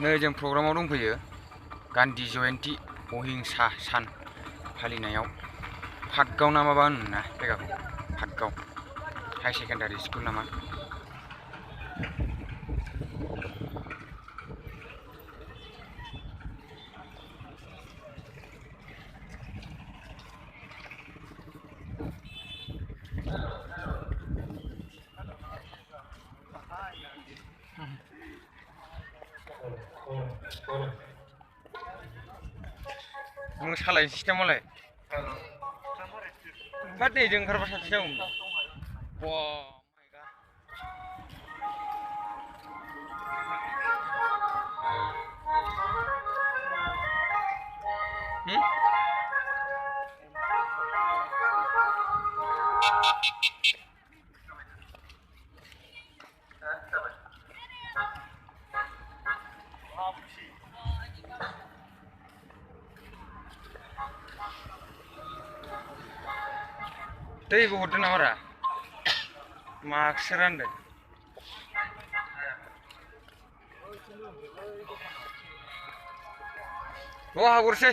नै जों प्रग्रामाव दंफैयो गान्धी जयन्ती अहिंसा सान फालिनायाव पाटगाव ना माबा होनो ना जायगाखौ पाटगाव हाई सेकेन्डारि स्कुल नामा मोसालाय सिस्टेमावलाय फाट नै जों ओंखारबा सासे जागौमोन दैबो हरदों नामारा माखौसो रानदों हागरसै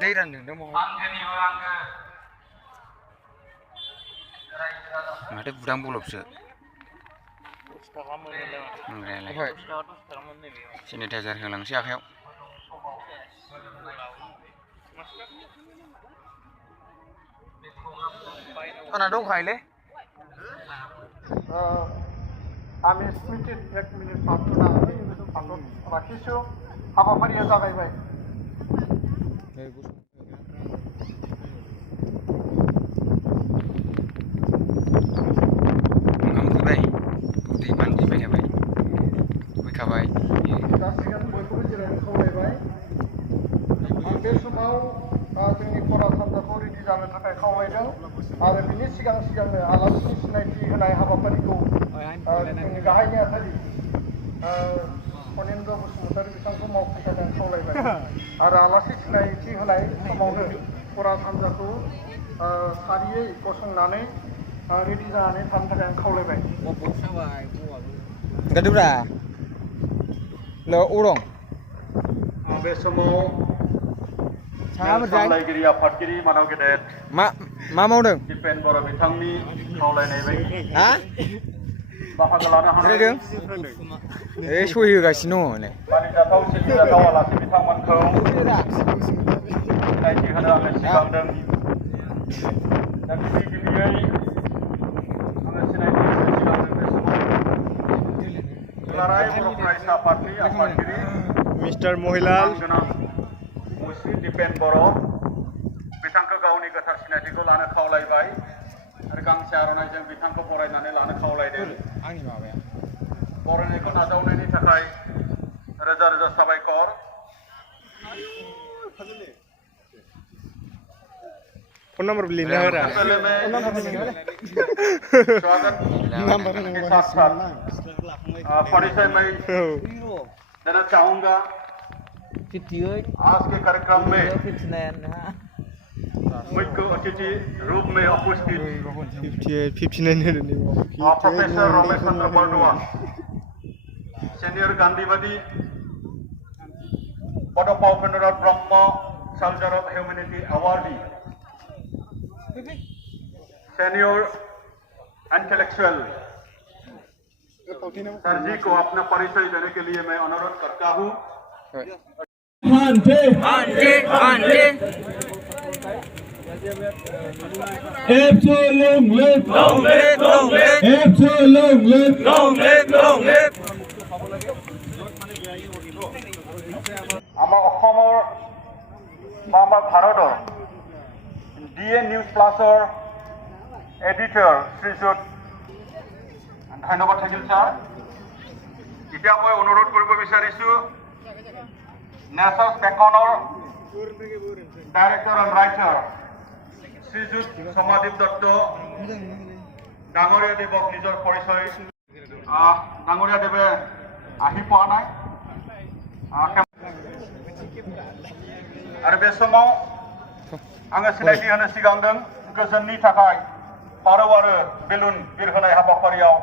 दै रानदों माथो बुदां बलबसो सेनिटाइजार होलांसै आखायाव आंना दंखायोलै आंनि स्मृति 1 मिनिट थाथ'नानै लाखिसु हाबाफारिया जागायबाय जासिगोन बयखौबो जिरायनो खावलायबाय आं बे समाव जोंनि फरा सानजाखौ रेडि जानो थाखाय खावलायदों आरो बिनि सिगांनो आलासिनि सिनायथि होनाय हाबाफारिखौ जोंनि गाहाय नेहाथारि हwnw बसुमतारी बिथांखौ मावफुंनो थाखाय खावलायबाय आरो आलासि सिनायथि होनाय समावनो फरा सानजाखौ सारियै गसंनानै रेडि जानानै थानो थाखाय आं खावलायबाय गादुब्रा उरं बे समाव सामलायगिरि आफादगिरि मानव गेदेर मा मावदों दिपेन बर' बिथांनि खावलायनाय बायदि बाहागो लानो हानाय सहि होगासिनो दङ मानिजाथाव सिबिजाथाव आलासि बिथांमोनखौ सिनायथि होनो आङो सिगांदों दा गिबियै आङो सिनायथि होनो सिगांदों बे समाव दुलाराय बर' फरायसा आफादनि आफादगिरि मिस्टार महिलाल मुस्रि दिपेन बर' बिथांखौ गावनि गोथार सिनायथिखौ लानो खावलायबाय आरो गांसे आर'नाइजों बिथांखौ बरायनानै लानो खावलायदों बरायनायखौ नाजावनायनि थाखाय रोजा रोजा साबायखर फोन नंबर लिखना है रहा स्वागत के साथ साथ परिचय में देना चाहूँगा आज के कार्यक्रम में मुख्य अतिथि रूप में उपस्थित प्रोफेसर रमेश चंद्र बरदुआ सीनियर गांधीवादी पदक Upendranath Brahma soldier of humanity awardee senior intellectual sir ji को अपना परिचय देने के लिए मैं अनुरोध करता हूँ আমাৰ ভাৰতৰ DA নিউজ প্লাছৰ এডিটৰ শ্ৰীযুত ধন্যবাদ থাকিল ছাৰ এতিয়া মই অনুৰোধ কৰিব বিচাৰিছোঁ Nature's বেকনৰ director and writer Srijut সমাদীপ Dutta ডাঙৰীয়া দেৱক নিজৰ পৰিচয় ডাঙৰীয়া দেৱে আহি পোৱা নাই आरो बे समाव आङो सिनायथि होनो सिगांदों गोजोननि थाखाय फारौ आरो बेलुन बिरहोनाय हाबाफारियाव